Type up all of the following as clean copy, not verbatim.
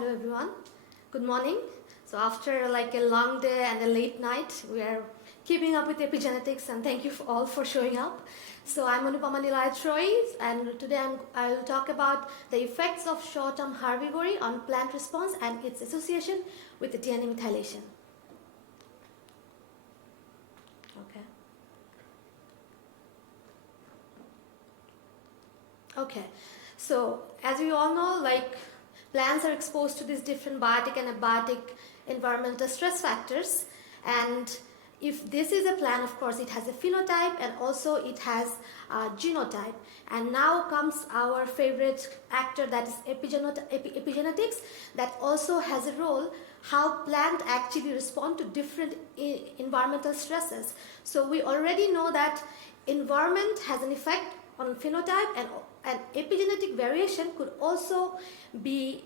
Hello everyone. Good morning. So after like a long day and a late night, we are keeping up with epigenetics, and thank you all for showing up. So I'm Anupoma A.N.Troyee, and today I will talk about the effects of short-term herbivory on plant response and its association with the DNA methylation. Okay, so as we all know, like plants are exposed to these different biotic and abiotic environmental stress factors, and if this is a plant, of course it has a phenotype and also it has a genotype. And now comes our favorite actor, that is epigenetics, that also has a role how plant actually respond to different environmental stresses. So we already know that environment has an effect on phenotype, and epigenetic variation could also be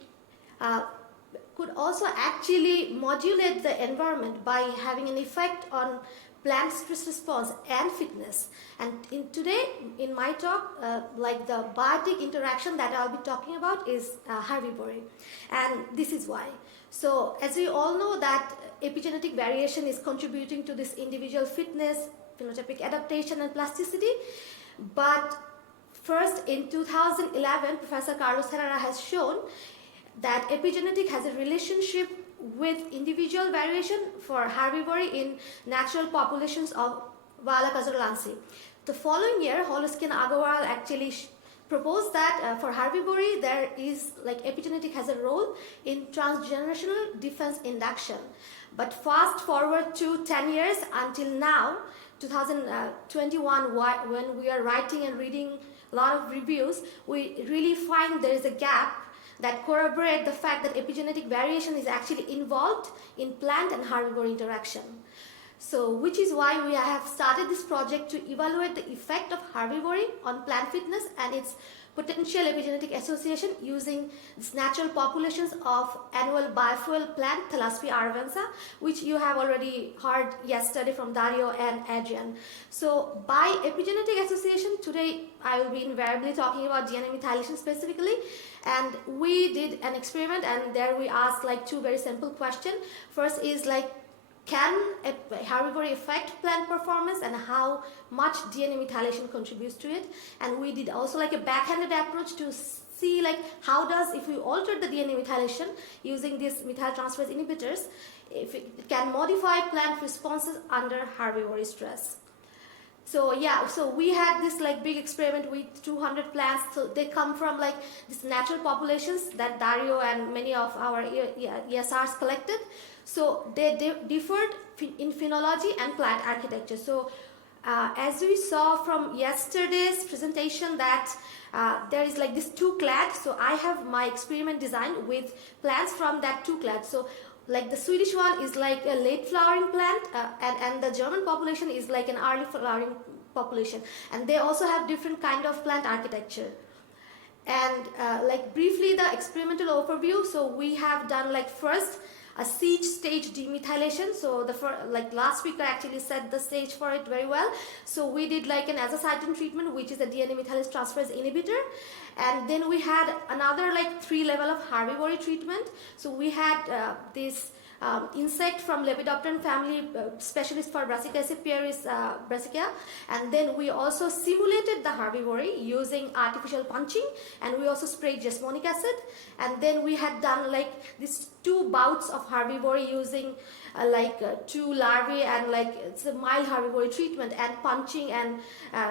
actually modulate the environment by having an effect on plant stress response and fitness. And today in my talk, like the biotic interaction that I'll be talking about is herbivory, and this is why. So as we all know that epigenetic variation is contributing to this individual fitness, phenotypic adaptation and plasticity. But first, in 2011, Professor Carlos Herrera has shown that epigenetic has a relationship with individual variation for herbivory in natural populations of Viola cazuelense. The following year, Holosky and Agarwal actually proposed that for herbivory there is like epigenetic has a role in transgenerational defense induction. But fast forward to 10 years until now, 2021, when we are writing and reading a lot of reviews, we really find there is a gap that corroborate the fact that epigenetic variation is actually involved in plant and herbivory interaction. So, which is why we have started this project to evaluate the effect of herbivory on plant fitness and its potential epigenetic association using these natural populations of annual biofuel plant Thalassophia arvensa, which you have already heard yesterday from Dario and Adrian. So by epigenetic association, today I will be invariably talking about DNA methylation specifically, and we did an experiment, and there we asked like two very simple questions. First is like, can herbivory affect plant performance and how much DNA methylation contributes to it? And we did also like a backhanded approach to see like how does, if we alter the DNA methylation using these methyltransferase inhibitors, if it can modify plant responses under herbivory stress. So yeah, so we had this like big experiment with 200 plants. So they come from like these natural populations that Dario and many of our ESRs collected. So they differed in phenology and plant architecture. So as we saw from yesterday's presentation that there is like this two-clade. So I have my experiment designed with plants from that two-clade. So like the Swedish one is like a late flowering plant, and the German population is like an early flowering population, and they also have different kind of plant architecture. And like briefly the experimental overview. So we have done like first a siege stage demethylation. So like last speaker actually set the stage for it very well. So we did like an azacitidine treatment, which is a DNA methylase transferase inhibitor, and then we had another like 3 level of herbivory treatment. So we had this insect from Lepidopteran family, specialist for Brassicaceae pieris brassica, and then we also simulated the herbivory using artificial punching, and we also sprayed jasmonic acid, and then we had done like these 2 bouts of herbivory using like 2 larvae, and like it's a mild herbivory treatment, and punching and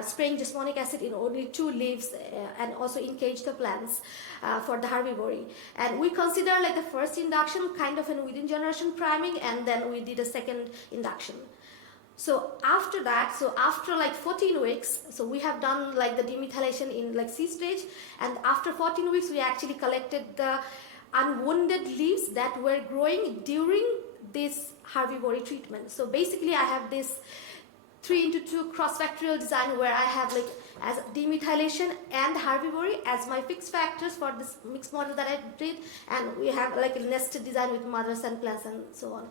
spraying jasmonic acid in only 2 leaves, and also encage the plants for the herbivory. And we consider like the first induction kind of an within generation priming, and then we did a second induction. So after that, so after like 14 weeks, so we have done like the demethylation in like C stage, and after 14 weeks we actually collected the unwounded leaves that were growing during this herbivory treatment. So basically I have this 3x2 cross-factorial design where I have like as demethylation and herbivory as my fixed factors for this mixed model that I did, and we have like a nested design with mothers and plants and so on.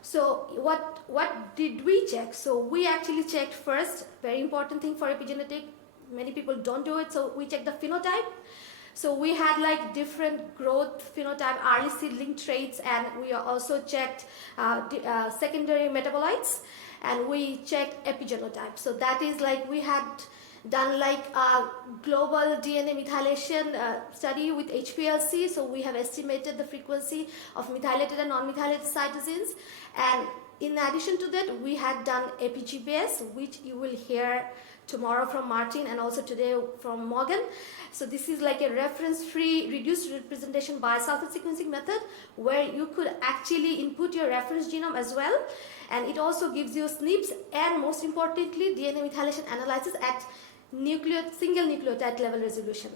So what did we check? So we actually checked first, very important thing for epigenetic, many people don't do it, so we checked the phenotype. So we had like different growth phenotype, early seedling traits, and we also checked secondary metabolites, and we checked epigenotype. So that is like we had done like a global DNA methylation study with HPLC. So we have estimated the frequency of methylated and non-methylated cytosines. And in addition to that, we had done EpiGBS, which you will hear tomorrow from Martin and also today from Morgan. So this is like a reference-free reduced representation bisulfite sequencing method where you could actually input your reference genome as well. And it also gives you SNPs and most importantly, DNA methylation analysis at single nucleotide level resolution.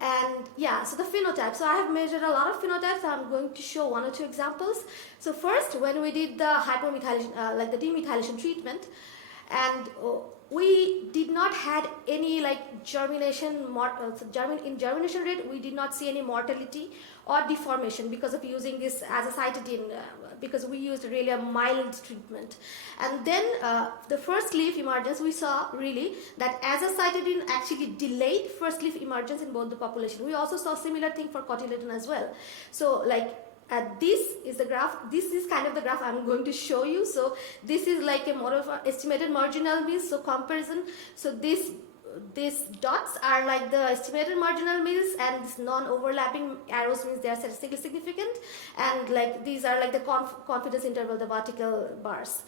And yeah, so the phenotype. So I have measured a lot of phenotypes. I'm going to show one or two examples. So first, when we did the hypomethylation, like the demethylation treatment, and we did not had any like germination rate. We did not see any mortality or deformation because of using this azacitidine, because we used really a mild treatment. And then the first leaf emergence, we saw really that azacitidine actually delayed first leaf emergence in both the population. We also saw similar thing for cotyledon as well. So like this is the graph. This is kind of the graph I'm going to show you. So this is like a model for estimated marginal means. So comparison. So these dots are like the estimated marginal means, and this non-overlapping arrows means they are statistically significant. And like these are like the confidence interval, the vertical bars.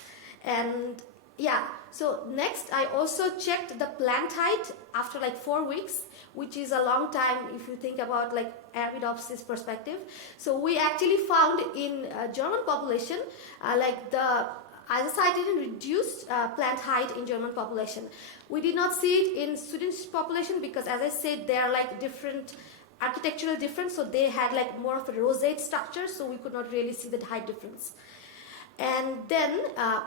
And yeah, so next I also checked the plant height after like 4 weeks, which is a long time if you think about like Arabidopsis perspective. So we actually found in German population like the azacitidine reduced plant height in German population. We did not see it in Swedish population because, as I said, they are like different architectural difference, so they had like more of a rosette structure, so we could not really see the height difference. And then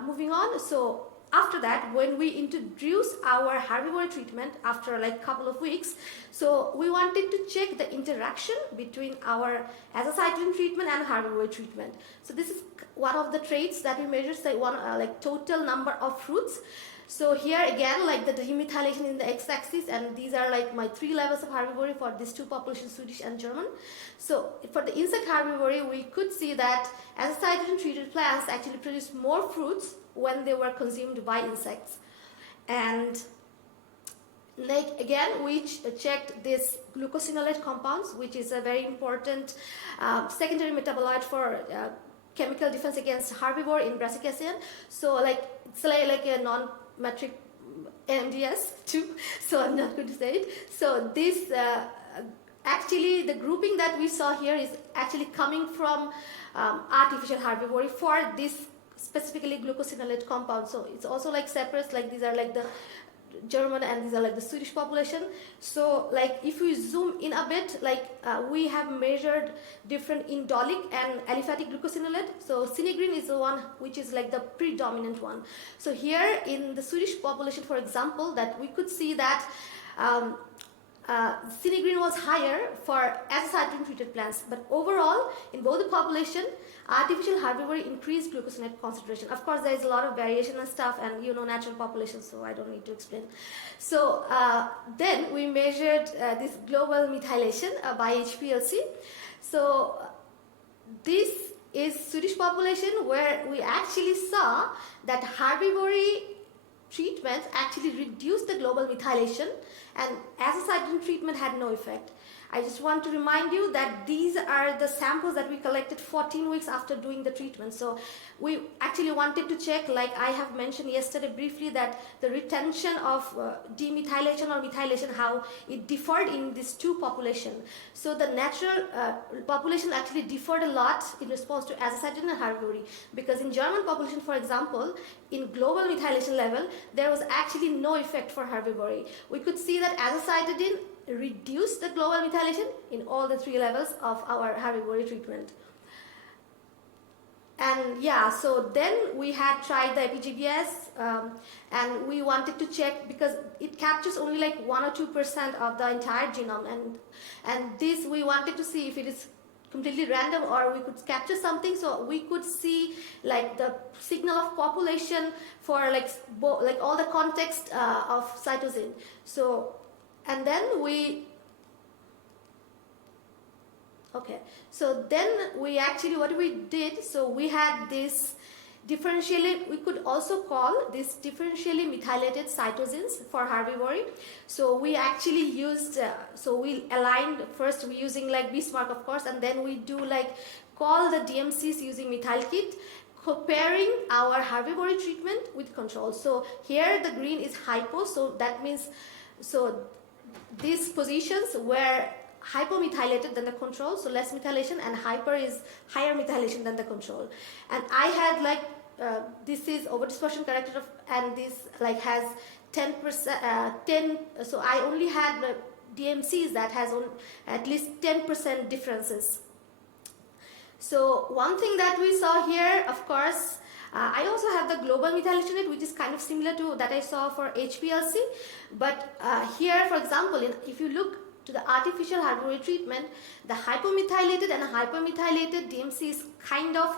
moving on, so after that, when we introduced our herbivory treatment after like couple of weeks, so we wanted to check the interaction between our azacitidine treatment and herbivory treatment. So this is one of the traits that we measured, say like total number of fruits. So here again, like the demethylation in the x-axis, and these are like my 3 levels of herbivory for these two populations, Swedish and German. So for the insect herbivory, we could see that azacitidine treated plants actually produced more fruits when they were consumed by insects. And like again, we checked this glucosinolate compounds, which is a very important secondary metabolite for chemical defense against herbivore in brassicaceae. So like it's like a non-metric NMDS too, so I'm not going to say it. So this actually the grouping that we saw here is actually coming from artificial herbivory for this specifically glucosinolate compound. So it's also like separate, like these are like the German and these are like the Swedish population. So like if we zoom in a bit, like we have measured different indolic and aliphatic glucosinolate. So cinegreen is the one which is like the predominant one. So here in the Swedish population, for example, that we could see that cinegreen was higher for azacitidine treated plants, but overall in both the population, artificial herbivory increased glucosinate concentration. Of course, there is a lot of variation and stuff, and you know natural population, so I don't need to explain. So then we measured this global methylation by HPLC. So this is Swedish population where we actually saw that herbivory treatment actually reduced the global methylation, and azacitidine treatment had no effect. I just want to remind you that these are the samples that we collected 14 weeks after doing the treatment. So we actually wanted to check, like I have mentioned yesterday briefly, that the retention of demethylation or methylation, how it differed in these two populations. So the natural population actually differed a lot in response to azacitidine and herbivory, because in German population, for example, in global methylation level, there was actually no effect for herbivory. We could see that azacitidine reduced the global methylation in all the 3 levels of our herbivory treatment. And yeah, so then we had tried the EpiGBS, and we wanted to check because it captures only like 1 or 2% of the entire genome, and this we wanted to see if it is completely random or we could capture something. So we could see like the signal of population for like all the context of cytosine. So and then we Okay, so then we actually, what we did, so we had this differentially, we could also call this differentially methylated cytosins for herbivory. So we actually used, so we aligned, first we using like Bismarck of course, and then we do like call the DMCs using methylkit, comparing our herbivory treatment with control. So here the green is hypo, so that means, so these positions were hypomethylated than the control, so less methylation, and hyper is higher methylation than the control. And I had like, this is overdispersion character of, and this like has 10%, so I only had DMCs that has at least 10% differences. So one thing that we saw here, of course, I also have the global methylation rate, which is kind of similar to that I saw for HPLC, but here, for example, if you look to the artificial herbivory treatment, the hypomethylated and hypermethylated DMCs kind of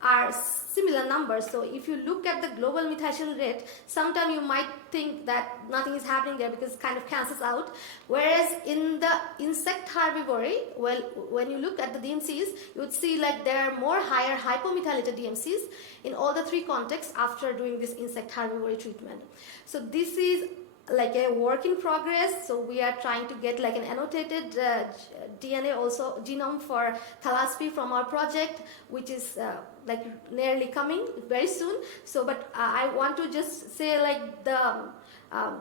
are similar numbers. So if you look at the global methylation rate, sometimes you might think that nothing is happening there because it kind of cancels out. Whereas in the insect herbivory, well, when you look at the DMCs, you would see like there are more higher hypomethylated DMCs in all the three contexts after doing this insect herbivory treatment. So this is like a work in progress, so we are trying to get like an annotated DNA also genome for thalassemia from our project, which is like nearly coming very soon. So but I want to just say like the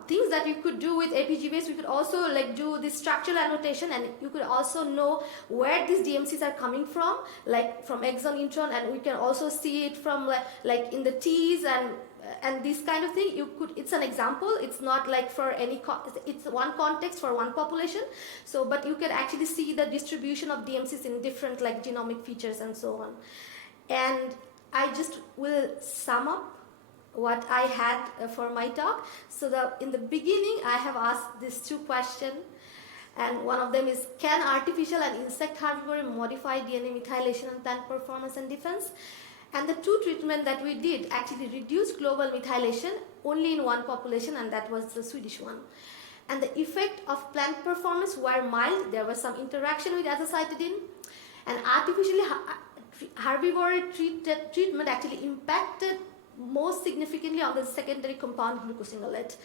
things that you could do with APGBase, we could also like do this structural annotation, and you could also know where these DMCs are coming from, like from exon, intron, and we can also see it from like in the T's and this kind of thing. You could, it's an example, it's not like for any, it's one context for one population. So but you can actually see the distribution of DMCs in different like genomic features and so on. And I just will sum up what I had for my talk. So in the beginning I have asked these two questions, and one of them is, can artificial and insect herbivory modify DNA methylation and plant performance and defense? And the two treatments that we did actually reduced global methylation only in one population, and that was the Swedish one. And the effect of plant performance were mild. There was some interaction with azacitidine, and artificially herbivory treatment actually impacted most significantly on the secondary compound glucosinolate.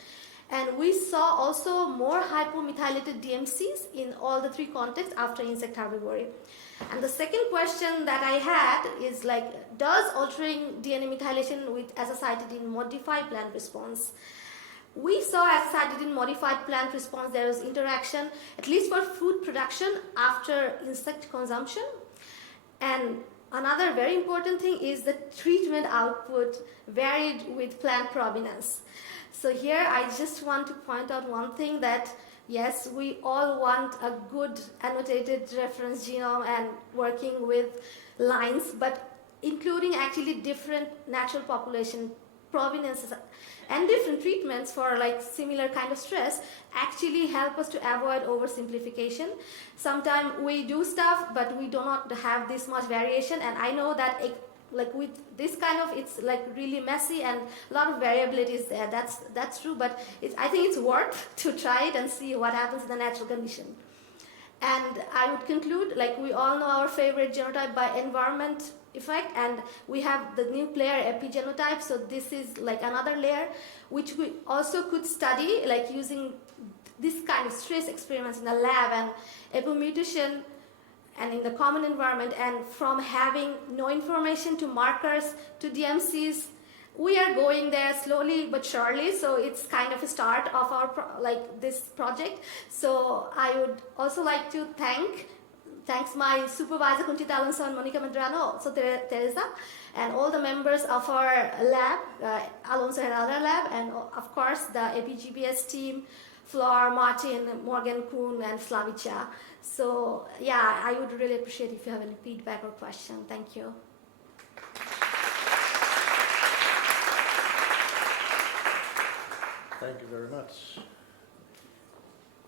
And we saw also more hypomethylated DMCs in all the three contexts after insect herbivory. And the second question that I had is like, does altering DNA methylation with azacitidine modify plant response? We saw azacitidine modified plant response. There was interaction, at least for food production after insect consumption. And another very important thing is the treatment output varied with plant provenance. So here I just want to point out one thing, that yes, we all want a good annotated reference genome and working with lines, but including actually different natural population provenances and different treatments for like similar kind of stress actually help us to avoid oversimplification. Sometimes we do stuff, but we do not have this much variation, and I know that like with this kind of, it's like really messy and a lot of variability is there. That's true, but I think it's worth to try it and see what happens in the natural condition. And I would conclude, like we all know our favorite genotype by environment effect, and we have the new player epigenotype. So this is like another layer which we also could study, like using this kind of stress experiments in the lab and epimutation and in the common environment, and from having no information to markers to DMCs, we are going there slowly but surely. So it's kind of a start of our this project. So I would also like to thanks my supervisor Conchita Alonso and Monica Medrano, also Teresa, and all the members of our lab, Alonso and other lab, and of course the APGBS team, Flor, Martin, Morgan Kuhn, and Slavica. So yeah, I would really appreciate if you have any feedback or question. Thank you. Thank you very much.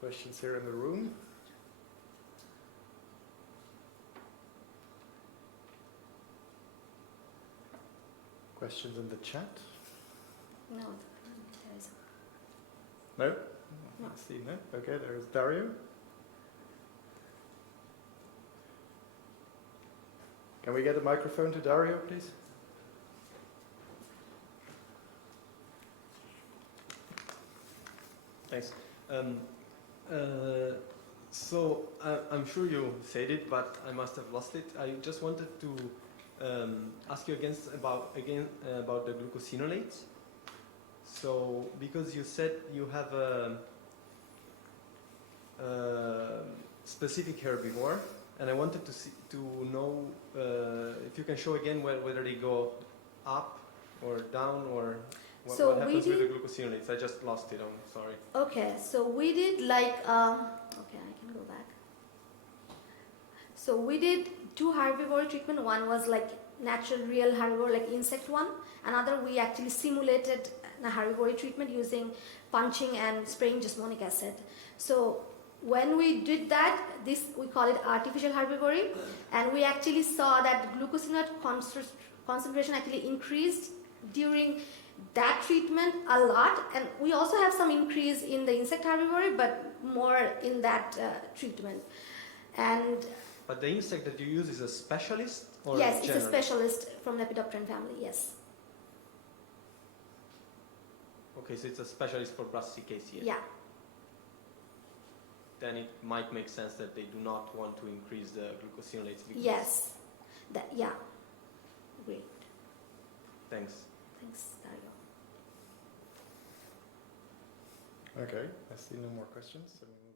Questions here in the room? Questions in the chat? No, there isn't. No? No. I see no. Okay, there's Dario. Can we get a microphone to Dario, please? Thanks. So I'm sure you said it, but I must have lost it. I just wanted to ask you about the glucosinolates. So because you said you have a specific herbivore, and I wanted to know if you can show again whether they go up or down or what happens with the glucosinolates. I just lost it. I'm sorry. Okay, so we did like okay, I can go back. So we did 2 herbivory treatment. One was like natural real herbivore, like insect one. Another we actually simulated a herbivory treatment using punching and spraying jasmonic acid. So when we did that, we call it artificial herbivory, and we actually saw that glucosinolate concentration actually increased during that treatment a lot, and we also have some increase in the insect herbivory, but more in that treatment. But the insect that you use is a specialist, or yes, general? it's a specialist from Lepidopteran family. Yes. Okay, so it's a specialist for Brassicaceae. Yeah. Then it might make sense that they do not want to increase the glucosinolates. Yes. Yeah. Great. Thanks. Thanks, Dario. Okay, I see no more questions. So we'll